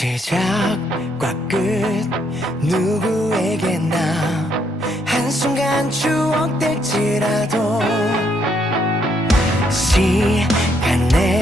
시작과 끝. 누구에게나 한순간 추억될지라도 시간 내